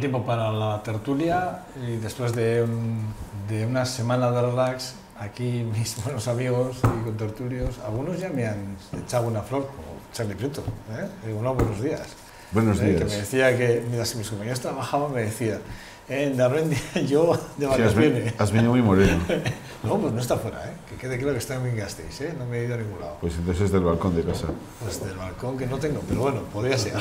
tiempo para la tertulia y después de una semana de relax, aquí mis buenos amigos y contertulios, algunos ya me han echado una flor, como Charlie Prieto, ¿eh? Digo, no, buenos días. Buenos días. Que me decía que, mientras mis compañeros trabajaban, me decía, en Narrendi yo de vacaciones. Sí, has venido muy moreno. No, pues no está fuera, ¿eh? Que quede claro que está en Gasteiz, ¿eh? No me he ido a ningún lado. Pues entonces es del balcón de casa. Pues del balcón que no tengo, pero bueno, podría ser.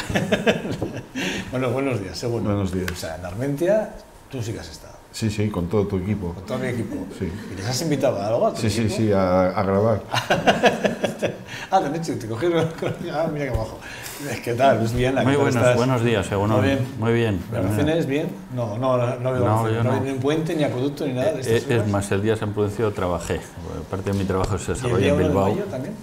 Bueno, buenos días, seguro. Buenos días. O sea, en Armentia tú sí que has estado. Sí, sí, con todo tu equipo. Con todo mi equipo. Sí. ¿Y les has invitado a algo a tu Sí, equipo? sí, a grabar. Ah, te han hecho, te cogieron. Ah, mira que abajo. ¿Qué tal? ¿Es bien? Muy buenos días, según ¿Todo bien? Muy bien. ¿Vacaciones bien? No hay ni puente, ni acueducto, ni nada de estas Es más, el día de San Prudencio trabajé. Parte de mi trabajo se desarrolla en Bilbao. ¿Y el día 1 de mayo también?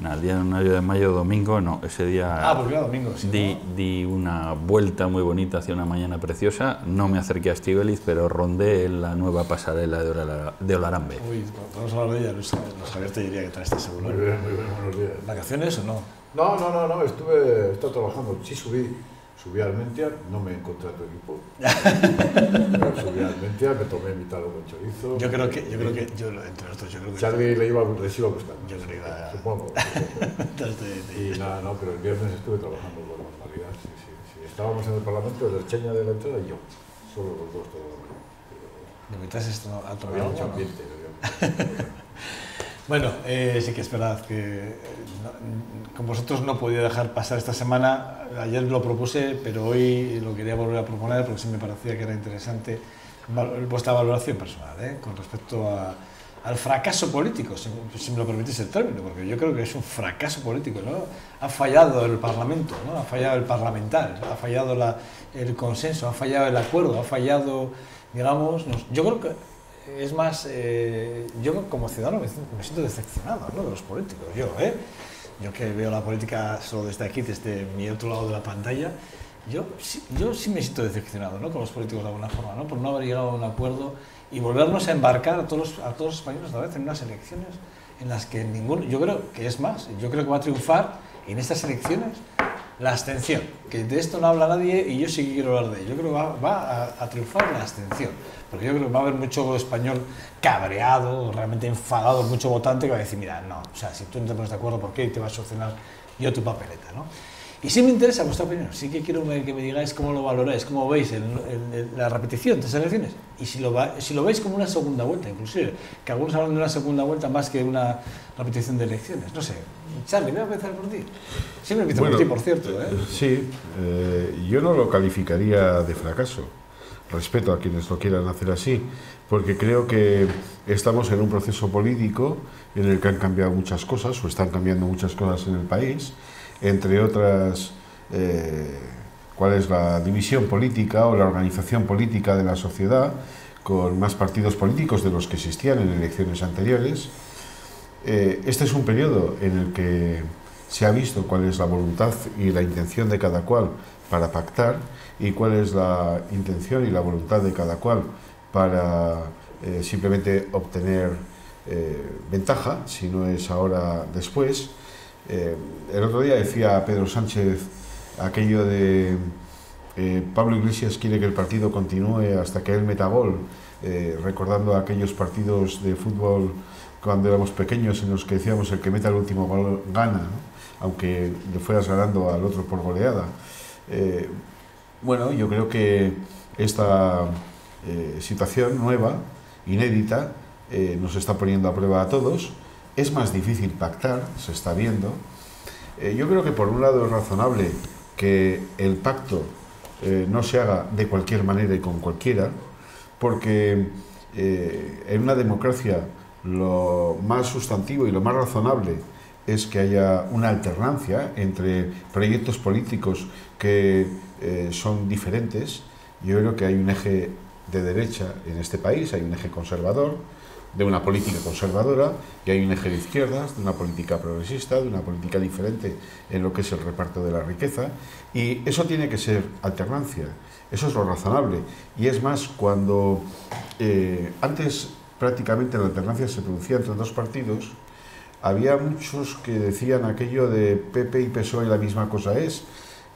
No, el día 1 de mayo, domingo, no. Ese día porque era domingo, sí. di una vuelta muy bonita hacia una mañana preciosa. No me acerqué a Estíbaliz, pero rondé en la nueva pasarela de Olarambe. Uy, podemos hablar de ella. Luis Javier te diría que tal está seguro. Muy bien, buenos días. ¿Vacaciones o no? No, estuve trabajando. Sí, subí a Armentia, no me encontré a tu equipo. Pero subí a Armentia, me tomé mi talo con chorizo. Yo creo que entre nosotros, yo creo que... Charlie les iba buscando. Yo creo que... Supongo. Y nada, no, pero el viernes estuve trabajando con normalidad. Sí. Estábamos en el Parlamento, el Ercheña de la entrada y yo. Solo los dos todo el día. ¿Me invitas esto a tomar Había algo? mucho ambiente. Bueno, sí que es verdad que con vosotros no podía dejar pasar esta semana. Ayer lo propuse, pero hoy lo quería volver a proponer porque sí me parecía que era interesante vuestra valoración personal, con respecto al fracaso político, si me lo permitís el término, porque yo creo que es un fracaso político, ¿no? Ha fallado el Parlamento, ¿no? Ha fallado el parlamentar, ha fallado el consenso, ha fallado el acuerdo, ha fallado, digamos, yo creo que es más, yo como ciudadano me siento decepcionado, ¿no? De los políticos, yo que veo la política solo desde aquí, desde mi otro lado de la pantalla, yo sí me siento decepcionado, ¿no? Con los políticos de alguna forma, ¿no? Por no haber llegado a un acuerdo y volvernos a embarcar a todos los españoles otra vez en unas elecciones en las que yo creo que es más, yo creo que va a triunfar en estas elecciones la abstención, que de esto no habla nadie y yo sí que quiero hablar de ello. Yo creo que va a triunfar la abstención, porque yo creo que va a haber mucho español cabreado, realmente enfadado, mucho votante que va a decir, mira, no, o sea, si tú no te pones de acuerdo, ¿por qué te vas a solucionar yo tu papeleta, ¿no? Y sí me interesa vuestra opinión, sí que quiero que me digáis cómo lo valoráis, cómo veis la repetición de esas elecciones y si lo veis como una segunda vuelta, inclusive, que algunos hablan de una segunda vuelta más que una repetición de elecciones, no sé. Charlie, voy a empezar por ti. Siempre empiezo por ti, por cierto. Sí, yo no lo calificaría de fracaso. Respeto a quienes lo quieran hacer así, porque creo que estamos en un proceso político en el que han cambiado muchas cosas, o están cambiando muchas cosas en el país, entre otras, cuál es la división política o la organización política de la sociedad, con más partidos políticos de los que existían en elecciones anteriores. Este es un periodo en el que se ha visto cuál es la voluntad y la intención de cada cual para pactar y cuál es la intención y la voluntad de cada cual para simplemente obtener ventaja, si no es ahora, después. El otro día decía Pedro Sánchez aquello de Pablo Iglesias quiere que el partido continúe hasta que él meta gol, recordando aquellos partidos de fútbol cuando éramos pequeños en los que decíamos el que meta el último gol gana, ¿no? Aunque le fueras ganando al otro por goleada. Bueno, yo creo que esta situación nueva, inédita, nos está poniendo a prueba a todos. Es más difícil pactar, se está viendo. Yo creo que por un lado es razonable que el pacto no se haga de cualquier manera y con cualquiera, porque en una democracia lo más sustantivo y lo más razonable es que haya una alternancia entre proyectos políticos que son diferentes. Yo creo que hay un eje de derecha en este país, hay un eje conservador, de una política conservadora, y hay un eje de izquierdas, de una política progresista, de una política diferente en lo que es el reparto de la riqueza, y eso tiene que ser alternancia, eso es lo razonable. Y es más, cuando antes prácticamente la alternancia se producía entre dos partidos, había muchos que decían aquello de PP y PSOE la misma cosa es,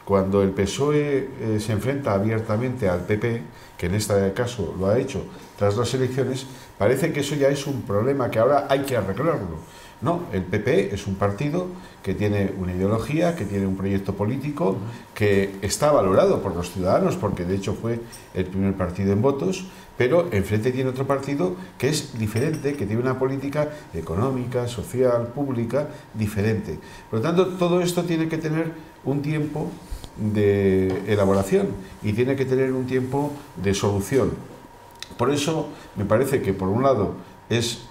cuando el PSOE se enfrenta abiertamente al PP, que en este caso lo ha hecho tras las elecciones, parece que eso ya es un problema que ahora hay que arreglarlo. No, el PP es un partido que tiene una ideología, que tiene un proyecto político, que está valorado por los ciudadanos, porque de hecho fue el primer partido en votos, pero enfrente tiene otro partido que es diferente, que tiene una política económica, social, pública, diferente. Por lo tanto, todo esto tiene que tener un tiempo de elaboración y tiene que tener un tiempo de solución. Por eso me parece que, por un lado, es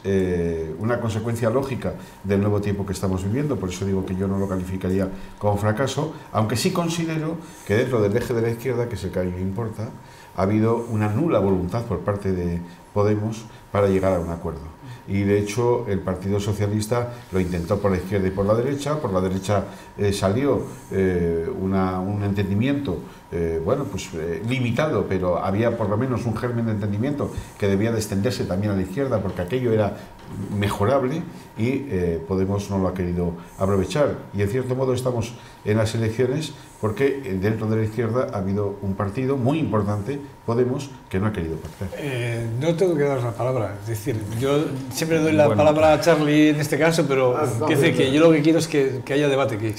una consecuencia lógica del nuevo tiempo que estamos viviendo, por eso digo que yo no lo calificaría como fracaso, aunque sí considero que dentro del eje de la izquierda, que es el que a mí me importa, ha habido una nula voluntad por parte de Podemos para llegar a un acuerdo. Y de hecho el Partido Socialista lo intentó por la izquierda y por la derecha salió un entendimiento limitado, pero había por lo menos un germen de entendimiento que debía de extenderse también a la izquierda, porque aquello era mejorable y Podemos no lo ha querido aprovechar. Y en cierto modo estamos en las elecciones porque dentro de la izquierda ha habido un partido muy importante, Podemos, que no ha querido pactar. No tengo que dar la palabra, es decir, yo siempre doy la palabra a Charlie en este caso, pero que yo lo que quiero es que haya debate, que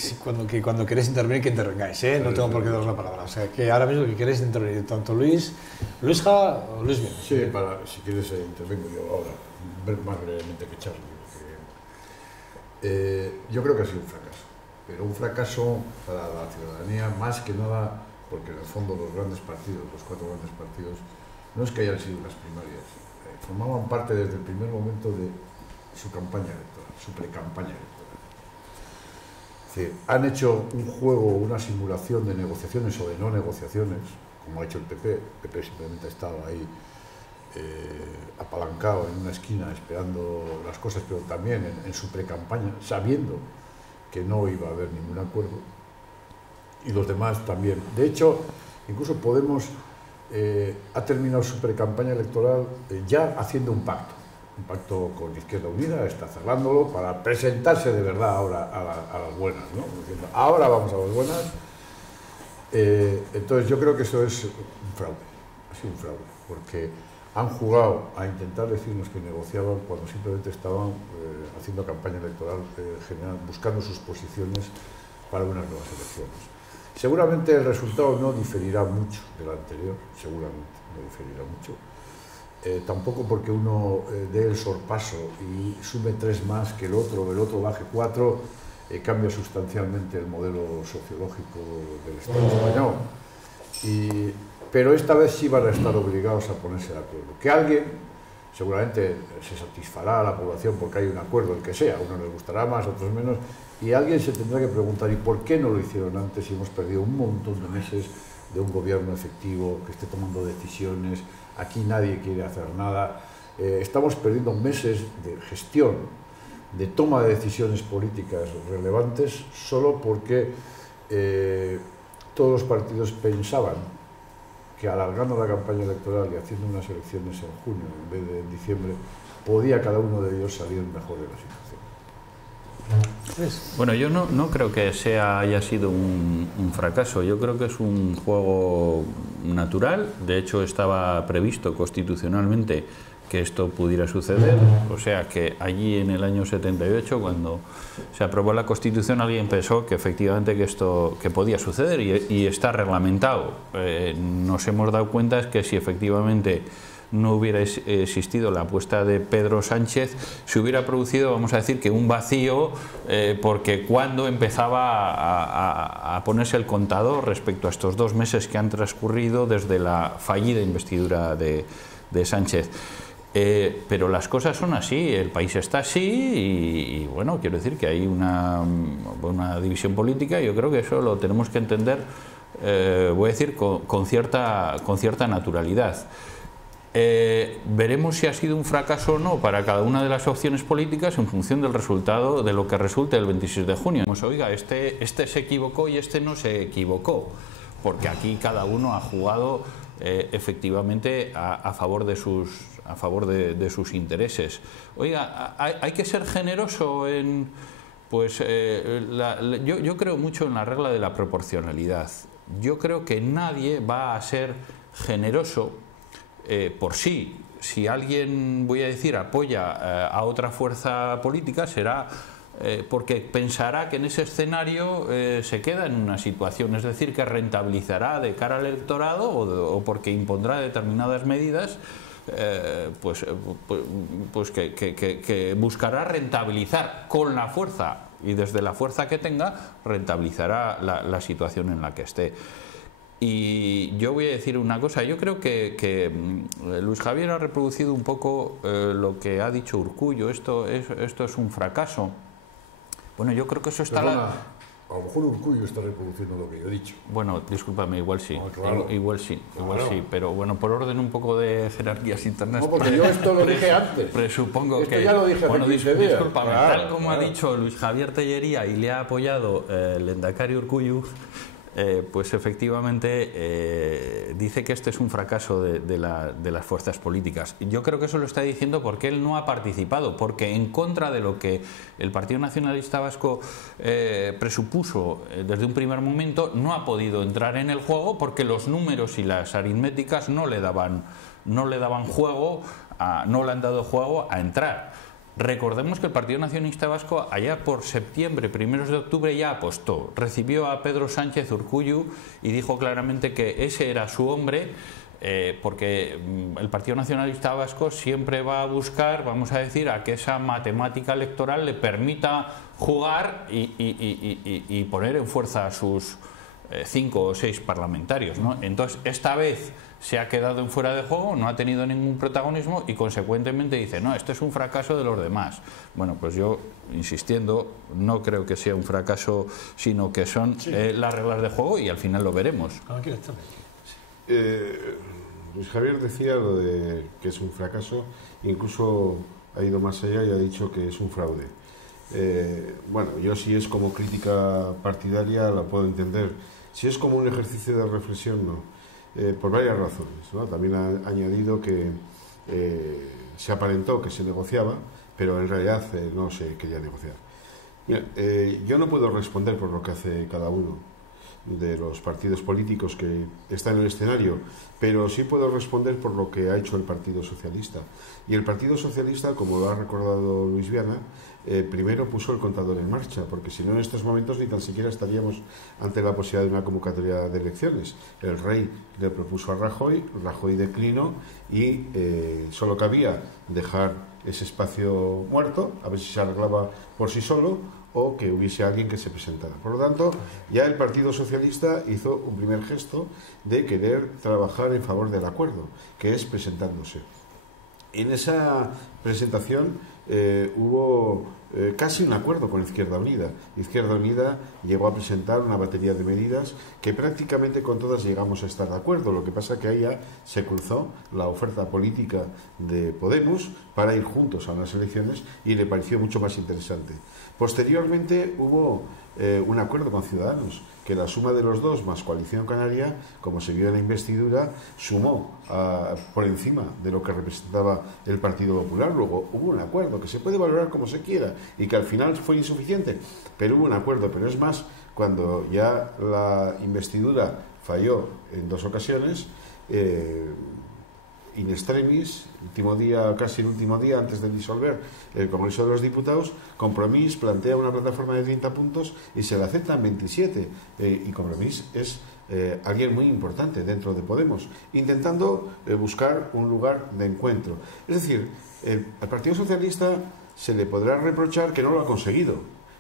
cuando queréis intervenir, que intervengáis, ¿eh? No tengo por qué daros la palabra, o sea, que ahora mismo que queréis intervenir, tanto Luisja o Luis Bien. Sí, si quieres intervengo yo ahora, más brevemente que Charlie. Yo creo que ha sido un fracaso, pero un fracaso para la ciudadanía, más que nada porque en el fondo los grandes partidos, los 4 grandes partidos, no es que hayan sido unas primarias, formaban parte desde el primer momento de su campaña electoral, su pre-campaña electoral. Es decir, han hecho un juego, una simulación de negociaciones o de no negociaciones, como ha hecho el PP. El PP simplemente ha estado ahí apalancado en una esquina esperando las cosas, pero también en su pre-campaña, sabiendo que no iba a haber ningún acuerdo, y los demás también. De hecho, incluso Podemos ha terminado su pre-campaña electoral ya haciendo un pacto con Izquierda Unida, está cerrándolo para presentarse de verdad ahora a las buenas, ¿no? Diciendo, ahora vamos a las buenas. Entonces yo creo que eso es un fraude, ha sido un fraude, porque han jugado a intentar decirnos que negociaban cuando simplemente estaban haciendo campaña electoral general, buscando sus posiciones para unas nuevas elecciones. Seguramente el resultado no diferirá mucho del anterior, seguramente no diferirá mucho. Tampoco porque uno dé el sorpaso y sume 3 más que el otro baje 4, cambia sustancialmente el modelo sociológico del Estado español. Pero esta vez sí van a estar obligados a ponerse de acuerdo. Que alguien, seguramente se satisfará a la población porque hay un acuerdo, el que sea, a unos les gustará más, a otros menos, y alguien se tendrá que preguntar, ¿y por qué no lo hicieron antes si hemos perdido un montón de meses de un gobierno efectivo que esté tomando decisiones? Aquí nadie quiere hacer nada. Estamos perdiendo meses de gestión, de toma de decisiones políticas relevantes, solo porque todos los partidos pensaban que alargando la campaña electoral y haciendo unas elecciones en junio en vez de en diciembre, podía cada uno de ellos salir mejor de la situación. Bueno, yo no creo que haya sido un fracaso, yo creo que es un juego natural, de hecho estaba previsto constitucionalmente que esto pudiera suceder, o sea que allí en el año 78, cuando se aprobó la Constitución, alguien pensó que efectivamente que podía suceder y está reglamentado. Nos hemos dado cuenta es que si efectivamente no hubiera existido la apuesta de Pedro Sánchez, se hubiera producido, vamos a decir, que un vacío, porque cuando empezaba a ponerse el contador respecto a estos 2 meses que han transcurrido desde la fallida investidura de Sánchez. Pero las cosas son así, el país está así y bueno, quiero decir que hay una división política y yo creo que eso lo tenemos que entender, voy a decir, con cierta naturalidad. Veremos si ha sido un fracaso o no para cada una de las opciones políticas en función del resultado de lo que resulte el 26 de junio. Pues oiga, este se equivocó y este no se equivocó, porque aquí cada uno ha jugado efectivamente a favor de sus intereses. Oiga, hay que ser generoso en... Pues yo creo mucho en la regla de la proporcionalidad yo creo que nadie va a ser generoso por sí. Si alguien, voy a decir, apoya a otra fuerza política, será porque pensará que en ese escenario se queda en una situación, es decir, que rentabilizará de cara al electorado o porque impondrá determinadas medidas, que buscará rentabilizar con la fuerza, y desde la fuerza que tenga rentabilizará la situación en la que esté. Y yo voy a decir una cosa, yo creo que Luis Javier ha reproducido un poco lo que ha dicho Urkullu. Esto es un fracaso. Bueno, yo creo que eso está... A lo mejor Urkullu está reproduciendo lo que yo he dicho. Bueno, discúlpame, igual sí. No, claro. Igual sí, pero bueno, por orden un poco de jerarquías internas. No, porque yo esto lo dije antes. Presupongo esto que... ya lo dije hace 15 días. Discúlpame, tal como ha dicho Luis Javier Tellería y le ha apoyado el Lehendakari Urkullu, pues efectivamente dice que este es un fracaso de las fuerzas políticas. Yo creo que eso lo está diciendo porque él no ha participado, porque en contra de lo que el Partido Nacionalista Vasco presupuso desde un primer momento, no ha podido entrar en el juego porque los números y las aritméticas no le daban juego, no le han dado juego a entrar. Recordemos que el Partido Nacionalista Vasco allá por septiembre, primeros de octubre, ya apostó, recibió a Pedro Sánchez Urkullu y dijo claramente que ese era su hombre, porque el Partido Nacionalista Vasco siempre va a buscar, vamos a decir, a que esa matemática electoral le permita jugar y poner en fuerza a sus 5 o 6 parlamentarios, ¿no? Entonces, esta vez se ha quedado en fuera de juego, no ha tenido ningún protagonismo y consecuentemente dice, no, esto es un fracaso de los demás. Bueno, pues yo, insistiendo, no creo que sea un fracaso, sino que son las reglas de juego y al final lo veremos. Luis Javier decía lo de que es un fracaso, incluso ha ido más allá y ha dicho que es un fraude. Bueno, yo si es como crítica partidaria la puedo entender, si es como un ejercicio de reflexión no. Por varias razones, ¿no? También ha añadido que se aparentó que se negociaba, pero en realidad no se quería negociar. Mira, yo no puedo responder por lo que hace cada uno de los partidos políticos que están en el escenario, pero sí puedo responder por lo que ha hecho el Partido Socialista. Y el Partido Socialista, como lo ha recordado Luis Viana, primero puso el contador en marcha, porque si no en estos momentos ni tan siquiera estaríamos ante la posibilidad de una convocatoria de elecciones. El rey le propuso a Rajoy, Rajoy declinó y solo cabía dejar ese espacio muerto, a ver si se arreglaba por sí solo o que hubiese alguien que se presentara. Por lo tanto, ya el Partido Socialista hizo un primer gesto de querer trabajar en favor del acuerdo, que es presentándose. En esa presentación hubo casi un acuerdo con Izquierda Unida. Izquierda Unida llegó a presentar una batería de medidas que prácticamente con todas llegamos a estar de acuerdo. Lo que pasa que ahí ya se cruzó la oferta política de Podemos para ir juntos a unas elecciones y le pareció mucho más interesante. Posteriormente hubo un acuerdo con Ciudadanos, que la suma de los dos más Coalición Canaria, como se vio en la investidura, sumó por encima de lo que representaba el Partido Popular. Luego hubo un acuerdo que se puede valorar como se quiera y que al final fue insuficiente, pero hubo un acuerdo. Pero es más, cuando ya la investidura falló en 2 ocasiones, in extremis, último día, casi el último día antes de disolver el Congreso de los Diputados, Compromís plantea una plataforma de 30 puntos y se la aceptan 27, y Compromís es alguien muy importante dentro de Podemos, intentando buscar un lugar de encuentro. Es decir, al Partido Socialista se le podrá reprochar que no lo ha conseguido,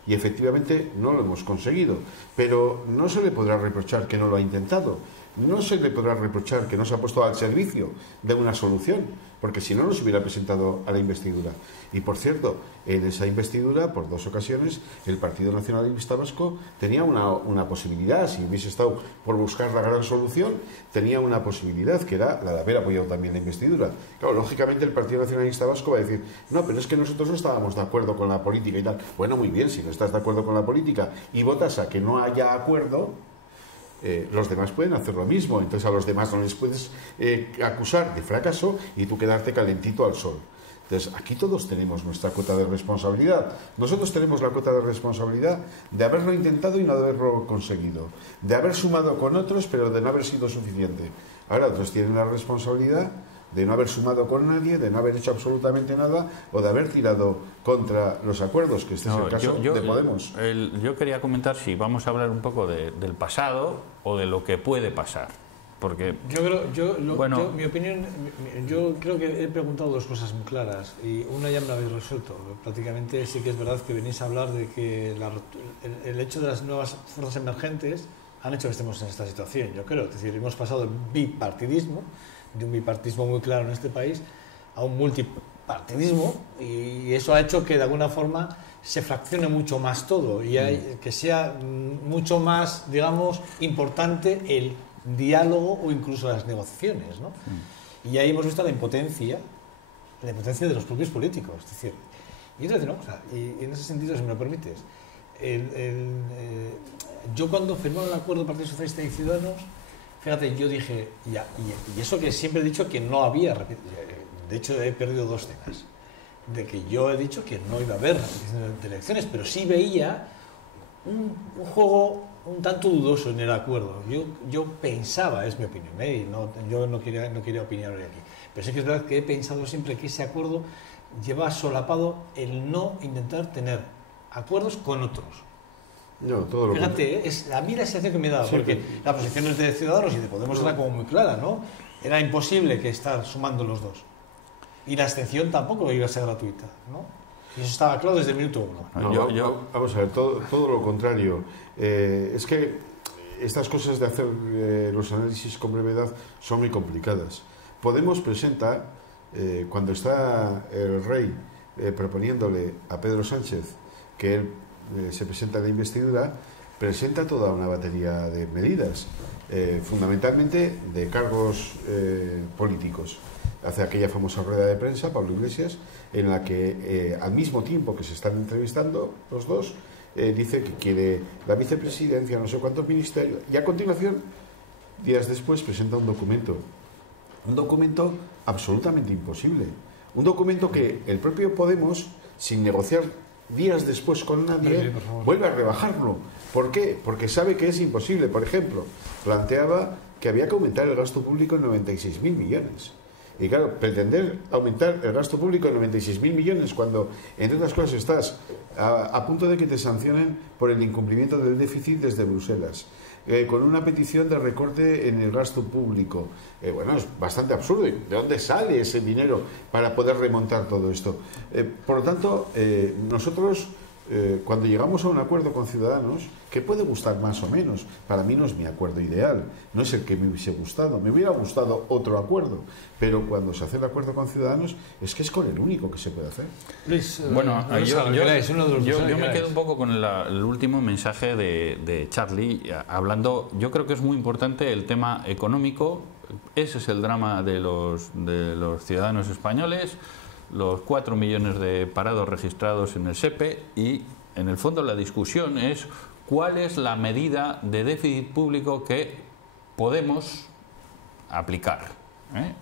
y efectivamente no lo hemos conseguido, pero no se le podrá reprochar que no lo ha intentado. No se le podrá reprochar que no se ha puesto al servicio de una solución, porque si no, no se hubiera presentado a la investidura. Y por cierto, en esa investidura, por 2 ocasiones, el Partido Nacionalista Vasco tenía una posibilidad, si hubiese estado por buscar la gran solución, tenía una posibilidad, que era la de haber apoyado también la investidura. Claro, lógicamente el Partido Nacionalista Vasco va a decir, no, pero es que nosotros no estábamos de acuerdo con la política y tal. Bueno, muy bien, si no estás de acuerdo con la política y votas a que no haya acuerdo, los demás pueden hacer lo mismo. Entonces a los demás no les puedes acusar de fracaso y tú quedarte calentito al sol. Entonces, aquí todos tenemos nuestra cuota de responsabilidad. Nosotros tenemos la cuota de responsabilidad de haberlo intentado y no de haberlo conseguido. De haber sumado con otros, pero de no haber sido suficiente. Ahora otros tienen la responsabilidad de no haber sumado con nadie, de no haber hecho absolutamente nada o de haber tirado contra los acuerdos, que este es el caso de Podemos. Yo quería comentar si vamos a hablar un poco del pasado o de lo que puede pasar. Porque mi opinión, yo creo que he preguntado dos cosas muy claras y una ya me la habéis resuelto. Prácticamente sí que es verdad que venís a hablar de que el hecho de las nuevas fuerzas emergentes han hecho que estemos en esta situación. Yo creo, es decir, hemos pasado del bipartidismo, de un bipartidismo muy claro en este país, a un multipartidismo, y eso ha hecho que de alguna forma se fraccione mucho más todo y que sea mucho más, digamos, importante el diálogo o incluso las negociaciones, ¿no? Y ahí hemos visto la impotencia de los propios políticos. Es decir, y yo te digo, y en ese sentido, si me lo permites, yo cuando firmaron el acuerdo Partido Socialista y Ciudadanos, fíjate, yo dije, y eso que siempre he dicho que no había, de hecho he perdido 2 cenas, de que yo he dicho que no iba a haber repetición de elecciones, pero sí veía un juego un tanto dudoso en el acuerdo. Yo pensaba, es mi opinión, y yo no quería opinar hoy aquí, pero sí que es verdad que he pensado siempre que ese acuerdo lleva solapado el no intentar tener acuerdos con otros. No, todo lo Fíjate, a mí la sensación que me da, porque la posición de Ciudadanos y de Podemos era como muy clara, ¿no? Era imposible que estar sumando los dos. Y la abstención tampoco iba a ser gratuita, ¿no? Y eso estaba claro desde el minuto 1. No, vamos a ver, todo lo contrario. Es que estas cosas de hacer los análisis con brevedad son muy complicadas. Podemos presenta, cuando está el rey proponiéndole a Pedro Sánchez que él se presenta a la investidura, presenta toda una batería de medidas, fundamentalmente de cargos políticos. Hace aquella famosa rueda de prensa, Pablo Iglesias, en la que al mismo tiempo que se están entrevistando los dos, dice que quiere la vicepresidencia, no sé cuántos ministerios, y a continuación, días después, presenta un documento absolutamente imposible, un documento que el propio Podemos, sin negociar días después con nadie, vuelve a rebajarlo. ¿Por qué? Porque sabe que es imposible. Por ejemplo, planteaba que había que aumentar el gasto público en 96.000 millones. Y claro, pretender aumentar el gasto público en 96.000 millones cuando, entre otras cosas, estás a punto de que te sancionen por el incumplimiento del déficit desde Bruselas, con una petición de recorte en el gasto público. Bueno, es bastante absurdo. ¿De dónde sale ese dinero para poder remontar todo esto? Por lo tanto, nosotros, cuando llegamos a un acuerdo con Ciudadanos, que puede gustar más o menos, para mí no es mi acuerdo ideal, no es el que me hubiese gustado, me hubiera gustado otro acuerdo, pero cuando se hace el acuerdo con Ciudadanos es que es con el único que se puede hacer. Luis, bueno, yo me quedo un poco con el último mensaje de Charlie, hablando, yo creo que es muy importante el tema económico. Ese es el drama de los ciudadanos españoles, los 4 millones de parados registrados en el SEPE, y en el fondo la discusión es cuál es la medida de déficit público que podemos aplicar.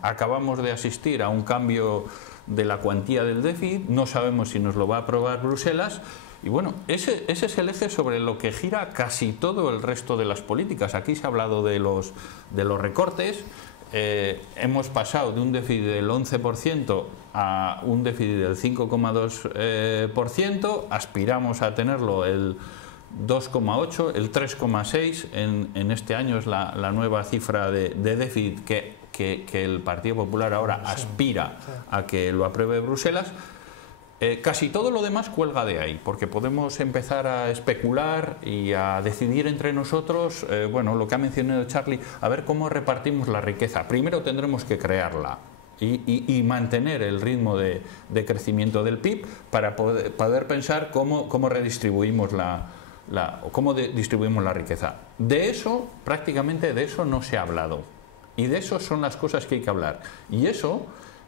Acabamos de asistir a un cambio de la cuantía del déficit, no sabemos si nos lo va a aprobar Bruselas, y bueno, ese es el eje sobre lo que gira casi todo el resto de las políticas. Aquí se ha hablado de los recortes. Hemos pasado de un déficit del 11% a un déficit del 5,2%, aspiramos a tenerlo el 2,8%, el 3,6% en este año es la nueva cifra de déficit que el Partido Popular ahora aspira a que lo apruebe Bruselas. Casi todo lo demás cuelga de ahí, porque podemos empezar a especular y a decidir entre nosotros, bueno, lo que ha mencionado Charlie, a ver cómo repartimos la riqueza. Primero tendremos que crearla y mantener el ritmo de crecimiento del PIB para poder pensar cómo redistribuimos cómo distribuimos la riqueza. De eso, prácticamente de eso no se ha hablado. Y de eso son las cosas que hay que hablar. Y eso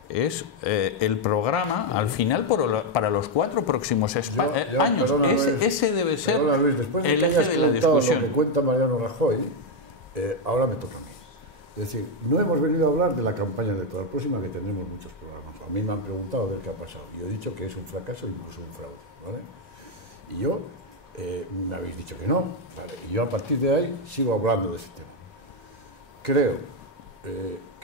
es el programa, al final, para los 4 próximos años. Ese debe ser el eje de la discusión. Lo que cuenta Mariano Rajoy, ahora me toca a mí. Es decir, no hemos venido a hablar de la campaña electoral próxima, que tenemos muchos programas. mí me han preguntado de qué ha pasado. Yo he dicho que es un fracaso, incluso un fraude, ¿vale? Y yo, me habéis dicho que no, ¿vale? Y yo a partir de ahí sigo hablando de ese tema. Creo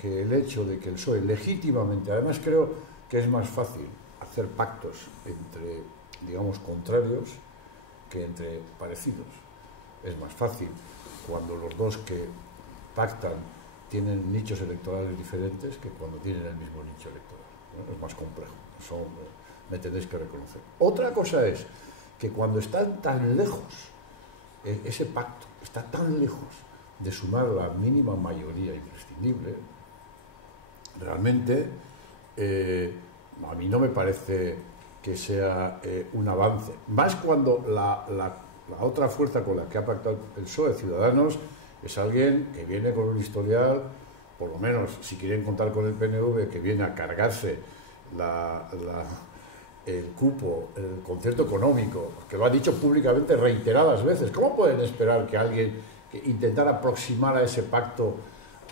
que el hecho de que el PSOE legítimamente, además creo que es más fácil hacer pactos entre, digamos, contrarios que entre parecidos. Es más fácil cuando los dos que pactan tienen nichos electorales diferentes que cuando tienen el mismo nicho electoral, ¿no? Es más complejo, eso me tenéis que reconocer. Otra cosa es que cuando están tan lejos, ese pacto está tan lejos de sumar la mínima mayoría imprescindible, realmente a mí no me parece que sea un avance. Más cuando la otra fuerza con la que ha pactado el PSOE, Ciudadanos, es alguien que viene con un historial, por lo menos si quieren contar con el PNV, que viene a cargarse el cupo, el concierto económico, que lo ha dicho públicamente reiteradas veces. ¿Cómo pueden esperar que alguien que intentara aproximar a ese pacto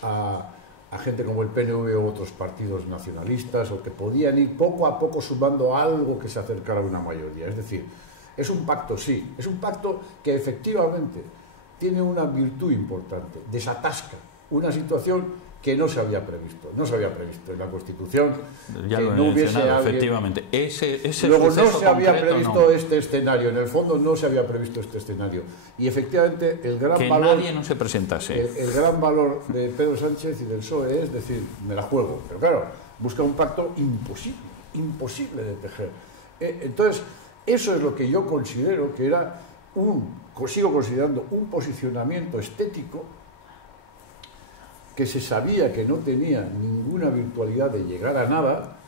a gente como el PNV u otros partidos nacionalistas, o que podían ir poco a poco sumando algo que se acercara a una mayoría? Es decir, es un pacto, sí, es un pacto que efectivamente tiene una virtud importante, desatasca una situación que no se había previsto en la Constitución, ya que lo he no hubiese mencionado, alguien... efectivamente. Luego no se había concreto, previsto no. este escenario, en el fondo no se había previsto este escenario. Y efectivamente el gran Que valor... nadie no se presentase. El gran valor de Pedro Sánchez y del PSOE es decir, me la juego. Pero claro, busca un pacto imposible de tejer. Entonces, eso es lo que yo considero que era sigo considerando un posicionamiento estético que se sabía que no tenía ninguna virtualidad de llegar a nada,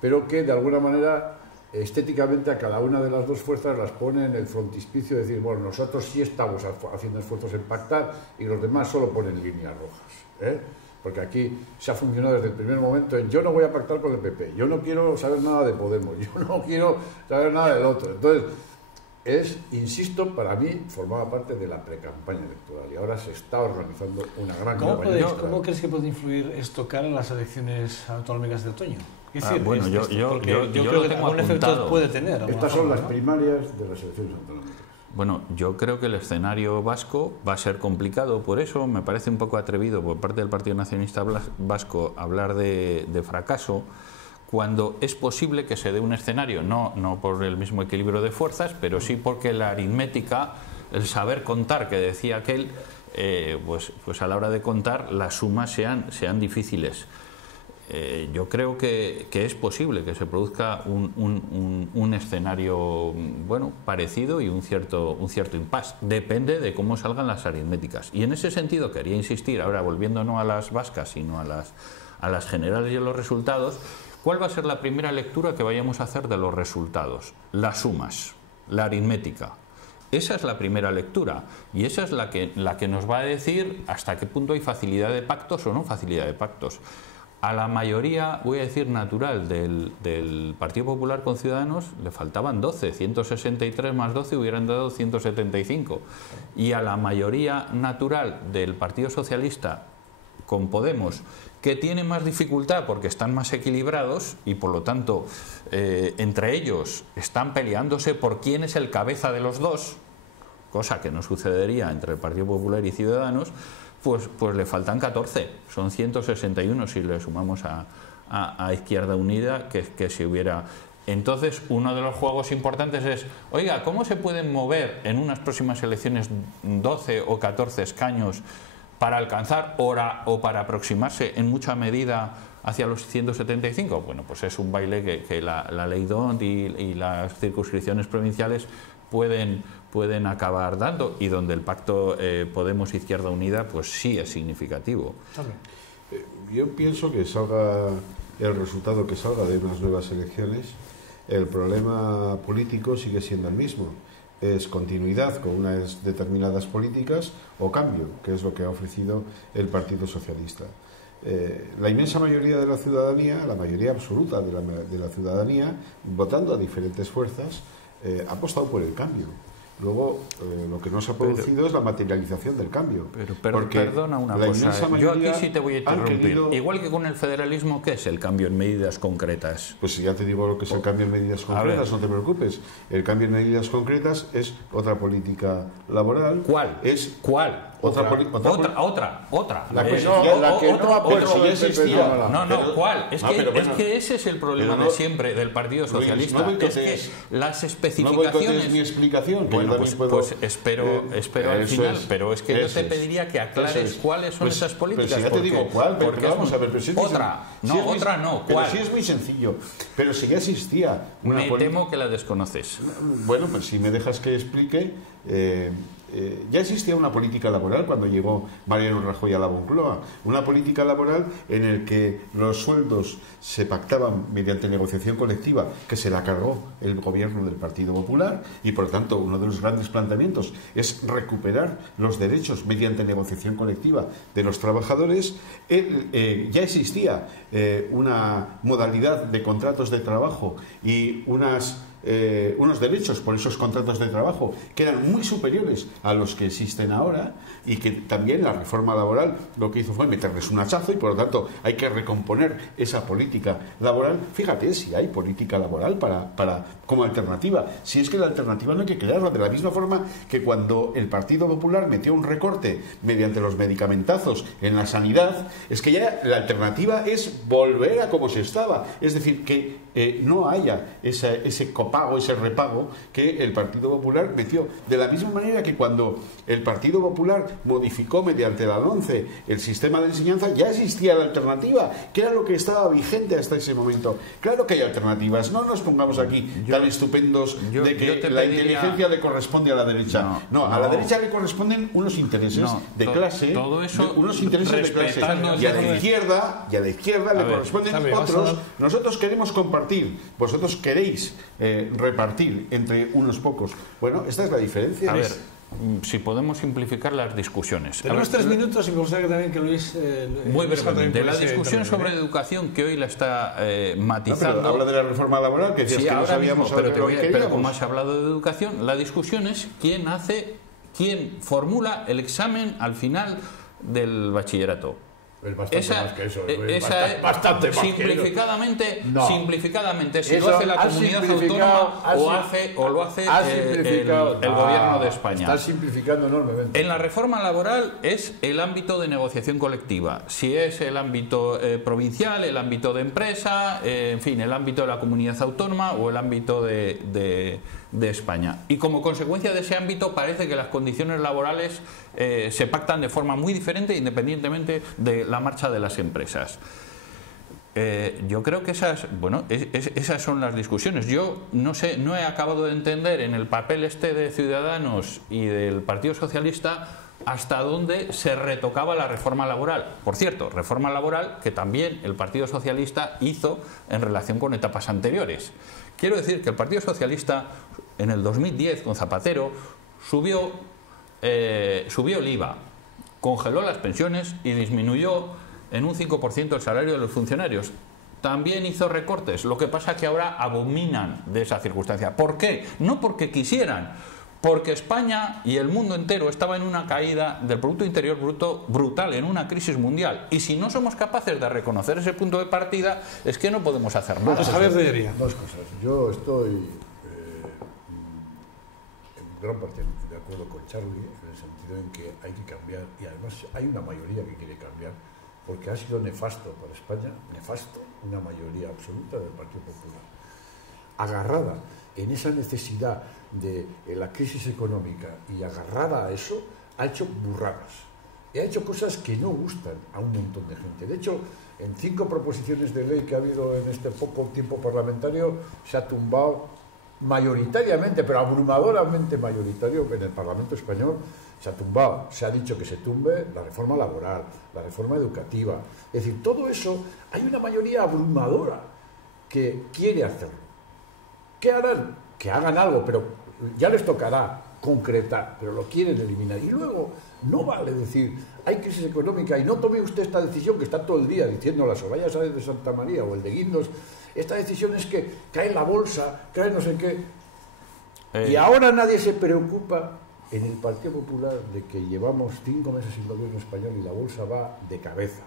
pero que de alguna manera estéticamente a cada una de las dos fuerzas las pone en el frontispicio de decir, bueno, nosotros sí estamos haciendo esfuerzos en pactar y los demás solo ponen líneas rojas, porque aquí se ha funcionado desde el primer momento en yo no voy a pactar con el PP, yo no quiero saber nada de Podemos, yo no quiero saber nada del otro. Entonces, insisto, para mí formaba parte de la precampaña electoral y ahora se está organizando una gran campaña electoral. ¿Cómo crees que puede influir esto cara a las elecciones autonómicas de otoño? Es decir, bueno, yo creo lo que tengo algún efecto apuntado. puede tener. Estas son las primarias de las elecciones autonómicas. Bueno, yo creo que el escenario vasco va a ser complicado, por eso me parece un poco atrevido por parte del Partido Nacionalista Vasco hablar de fracaso, cuando es posible que se dé un escenario, no por el mismo equilibrio de fuerzas, pero sí porque la aritmética, el saber contar, que decía aquel, pues a la hora de contar las sumas sean difíciles. Yo creo que es posible que se produzca un escenario parecido y un cierto impasse. Depende de cómo salgan las aritméticas. Y en ese sentido quería insistir, ahora volviendo no a las vascas, sino a las generales y a los resultados. ¿Cuál va a ser la primera lectura que vayamos a hacer de los resultados? Las sumas, la aritmética. Esa es la primera lectura y esa es la que nos va a decir hasta qué punto hay facilidad de pactos o no facilidad de pactos. A la mayoría, voy a decir natural, del Partido Popular con Ciudadanos le faltaban 12, 163 más 12 hubieran dado 175. Y a la mayoría natural del Partido Socialista con Podemos, que tiene más dificultad porque están más equilibrados y por lo tanto entre ellos están peleándose por quién es el cabeza de los dos, cosa que no sucedería entre el Partido Popular y Ciudadanos, pues le faltan 14, son 161 si le sumamos a Izquierda Unida que si hubiera... Entonces, uno de los juegos importantes es, oiga, ¿cómo se pueden mover en unas próximas elecciones 12 o 14 escaños para alcanzar o para aproximarse en mucha medida hacia los 175? Bueno, pues es un baile que la ley DONT y las circunscripciones provinciales pueden acabar dando, y donde el pacto Podemos-Izquierda Unida pues sí es significativo. Yo pienso que salga el resultado que salga de unas nuevas elecciones, el problema político sigue siendo el mismo. Es continuidad con unas determinadas políticas o cambio, que es lo que ha ofrecido el Partido Socialista. La inmensa mayoría de la ciudadanía, la mayoría absoluta de la ciudadanía, votando a diferentes fuerzas, ha apostado por el cambio. Luego, lo que no se ha producido es la materialización del cambio. Pero porque perdona una la cosa. inmensa Yo aquí mayoría sí te voy a han interrumpir. querido- Igual que con el federalismo, ¿qué es el cambio en medidas concretas? Pues si ya te digo lo que es el cambio en medidas concretas, no te preocupes. El cambio en medidas concretas es otra política laboral. ¿Cuál? Es ¿Cuál? otra. La que no existía. No, ¿cuál? Es que, pero bueno, es que ese es el problema pero de siempre del Partido Luis, Socialista. no es boicotees. que las No especificaciones... boicotees mi explicación. Que Bueno, yo pues, también puedo, espero al eso final, es, pero es que yo eso te es, pediría que eso aclares es. cuáles son Pues- esas políticas. Pues si ya te digo cuál, pero porque vamos a ver. Pero si es muy otra, sen- no, si es muy- otra no, pero ¿cuál? sí es muy sencillo. Pero si ya existía una Me política. temo que la desconoces. Bueno, pues si me dejas que explique, ya existía una política laboral cuando llegó Mariano Rajoy a la Moncloa, una política laboral en el que los sueldos se pactaban mediante negociación colectiva, que se la cargó el gobierno del Partido Popular, y por tanto uno de los grandes planteamientos es recuperar los derechos mediante negociación colectiva de los trabajadores. Ya existía una modalidad de contratos de trabajo y unos derechos por esos contratos de trabajo que eran muy superiores a los que existen ahora, y que también la reforma laboral lo que hizo fue meterles un hachazo, y por lo tanto hay que recomponer esa política laboral. Fíjate si hay política laboral como alternativa, si es que la alternativa no hay que crearla, de la misma forma que cuando el Partido Popular metió un recorte mediante los medicamentazos en la sanidad, es que ya la alternativa es volver a como se estaba, es decir, que no haya ese copago, ese repago que el Partido Popular metió. De la misma manera que cuando el Partido Popular modificó mediante la LOMCE el sistema de enseñanza, ya existía la alternativa, que era lo que estaba vigente hasta ese momento. Claro que hay alternativas, no nos pongamos aquí tan estupendos de que la inteligencia le corresponde a la derecha. No, a la derecha le corresponden unos intereses de clase, todo eso unos intereses de clase, y a la izquierda le corresponden otros. Nosotros queremos compartir, vosotros queréis repartir entre unos pocos. Bueno, esta es la diferencia. A ver, si podemos simplificar las discusiones. Tenemos 3 minutos y me gustaría también que Luis... muy brevemente, la pudiese discusión sobre intervenir. educación que hoy la está No, matizando... pero habla de la reforma laboral, que decías Sí, que no ahora sabíamos mismo, pero queríamos. como has hablado de educación, la discusión es quién formula el examen al final del bachillerato. Es bastante más que eso. Bastante más que eso. Simplificadamente, No. simplificadamente, si Eso lo hace la ha comunidad simplificado, autónoma o lo hace el gobierno de España. Está simplificando enormemente. En la reforma laboral es el ámbito de negociación colectiva. Si es el ámbito provincial, el ámbito de empresa, en fin, el ámbito de la comunidad autónoma o el ámbito de España. Y como consecuencia de ese ámbito parece que las condiciones laborales se pactan de forma muy diferente independientemente de la marcha de las empresas. Yo creo que esas son las discusiones. Yo no sé, no he acabado de entender en el papel de Ciudadanos y del Partido Socialista hasta dónde se retocaba la reforma laboral. Por cierto, reforma laboral que también el Partido Socialista hizo en relación con etapas anteriores. Quiero decir que el Partido Socialista en el 2010 con Zapatero subió el IVA, congeló las pensiones y disminuyó en un 5% el salario de los funcionarios. También hizo recortes, lo que pasa que ahora abominan de esa circunstancia. ¿Por qué? No porque quisieran, porque España y el mundo entero estaba en una caída del Producto Interior Bruto brutal, en una crisis mundial. Y si no somos capaces de reconocer ese punto de partida, es que no podemos hacer nada. Pues Javier Tellería. Dos cosas. Yo estoy en gran parte de acuerdo con Charlie, en el sentido en que hay que cambiar, y además hay una mayoría que quiere cambiar, porque ha sido nefasto para España, nefasto, una mayoría absoluta del Partido Popular, agarrada en esa necesidad de la crisis económica y agarrada a eso, ha hecho burradas. Y ha hecho cosas que no gustan a un montón de gente. De hecho, en 5 proposiciones de ley que ha habido en este poco tiempo parlamentario, se ha tumbado mayoritariamente, pero abrumadoramente mayoritario en el Parlamento español, se ha tumbado. Se ha dicho que se tumbe la reforma laboral, la reforma educativa. Es decir, todo eso, hay una mayoría abrumadora que quiere hacerlo. ¿Qué harán? Que hagan algo, pero ya les tocará concretar, pero lo quieren eliminar. Y luego, no vale decir, hay crisis económica y no tome usted esta decisión que está todo el día diciéndola, o vaya a salir de Santa María o el de Guindos, esta decisión es que cae en la bolsa, cae no sé qué. Y ahora nadie se preocupa en el Partido Popular de que llevamos 5 meses sin gobierno español y la bolsa va de cabeza.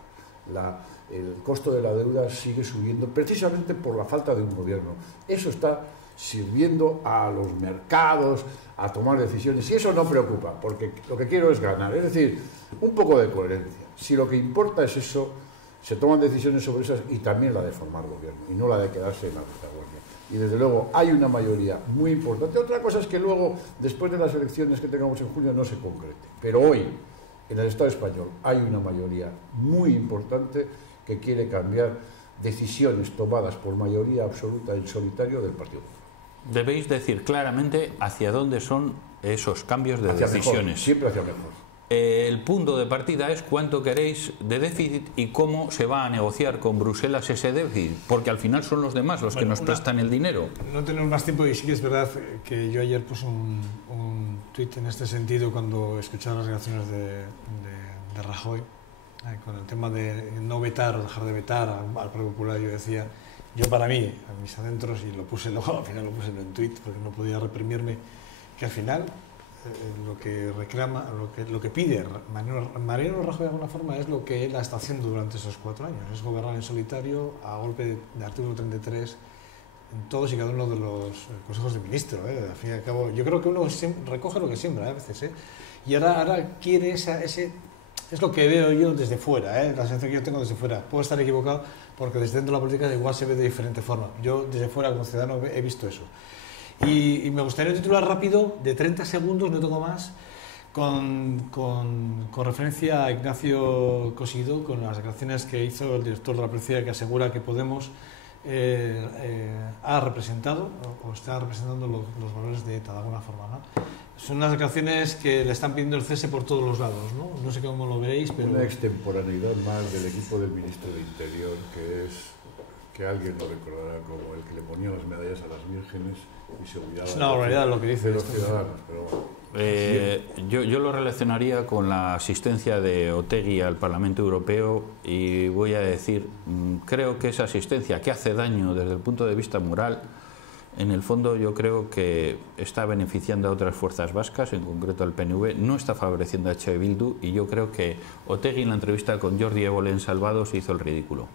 El costo de la deuda sigue subiendo precisamente por la falta de un gobierno. Eso está sirviendo a los mercados a tomar decisiones y eso no preocupa, porque lo que quiero es ganar. Es decir, un poco de coherencia. Si lo que importa es eso, se toman decisiones sobre esas y también la de formar gobierno y no la de quedarse en la retaguardia. Y desde luego hay una mayoría muy importante. Otra cosa es que luego, después de las elecciones que tengamos en junio, no se concrete. Pero hoy, en el Estado español, hay una mayoría muy importante que quiere cambiar decisiones tomadas por mayoría absoluta en solitario del Partido Popular. Debéis decir claramente hacia dónde son esos cambios de Hacia decisiones. Mejor, siempre hacia mejor. El punto de partida es cuánto queréis de déficit y cómo se va a negociar con Bruselas ese déficit, porque al final son los demás los que nos prestan el dinero. No tenemos más tiempo y sí que es verdad que yo ayer puse un tuit en este sentido cuando escuchaba las reacciones de Rajoy con el tema de no vetar o dejar de vetar al Partido Popular. Yo decía, yo para mí, a mis adentros, y lo puse luego, al final lo puse en un tuit porque no podía reprimirme, que al final lo que reclama, lo que pide Mariano Rajoy de alguna forma es lo que él está haciendo durante esos 4 años, es gobernar en solitario a golpe de artículo 33 en todos y cada uno de los consejos de ministros. Al fin y al cabo, yo creo que uno recoge lo que siembra a veces, y ahora quiere ese, es lo que veo yo desde fuera, la sensación que yo tengo desde fuera. Puedo estar equivocado porque desde dentro de la política igual se ve de diferente forma. Yo desde fuera como ciudadano he visto eso. Y me gustaría titular rápido, de 30 segundos, no tengo más, con referencia a Ignacio Cosido, con las declaraciones que hizo el director de la policía, que asegura que Podemos ha representado o está representando los valores de ETA de alguna forma, ¿no? Son unas declaraciones que le están pidiendo el cese por todos los lados, ¿no? No sé cómo lo veréis, pero... Una extemporaneidad más del equipo del ministro de Interior, que alguien lo recordará como el que le ponía las medallas a las vírgenes y se olvidaba es una barbaridad lo que dice de los ciudadanos. Pero yo lo relacionaría con la asistencia de Otegi al Parlamento Europeo y voy a decir, creo que esa asistencia que hace daño desde el punto de vista moral, en el fondo yo creo que está beneficiando a otras fuerzas vascas, en concreto al PNV, no está favoreciendo a H. Bildu, y yo creo que Otegi en la entrevista con Jordi Évole en Salvados hizo el ridículo.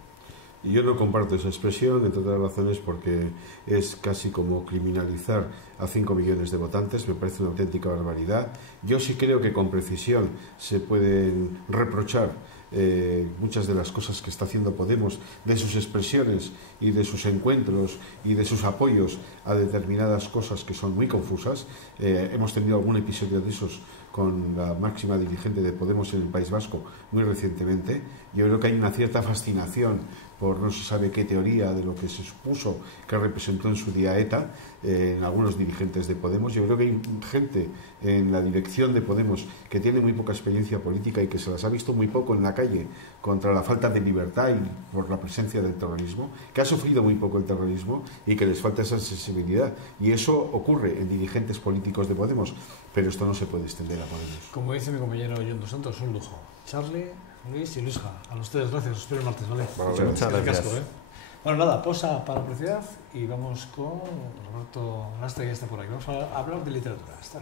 Y yo no comparto esa expresión, entre otras razones, porque es casi como criminalizar a 5 millones de votantes, me parece una auténtica barbaridad. Yo sí creo que con precisión se pueden reprochar muchas de las cosas que está haciendo Podemos, de sus expresiones y de sus encuentros y de sus apoyos a determinadas cosas que son muy confusas. Hemos tenido algún episodio de esos con la máxima dirigente de Podemos en el País Vasco muy recientemente. Yo creo que hay una cierta fascinación por no se sabe qué teoría de lo que se supuso que representó en su día ETA en algunos dirigentes de Podemos. Yo creo que hay gente en la dirección de Podemos que tiene muy poca experiencia política y que se las ha visto muy poco en la calle contra la falta de libertad y por la presencia del terrorismo, que ha sufrido muy poco el terrorismo y que les falta esa sensibilidad. Y eso ocurre en dirigentes políticos de Podemos, pero esto no se puede extender a Podemos. Como dice mi compañero John dos Santos, un lujo. Charlie, Luis y Luisja, a los tres gracias, os espero el martes, ¿vale? Muchas gracias. Bueno, nada, posa para la publicidad y vamos con Roberto Lastra, que ya está por aquí. Vamos a hablar de literatura. Hasta.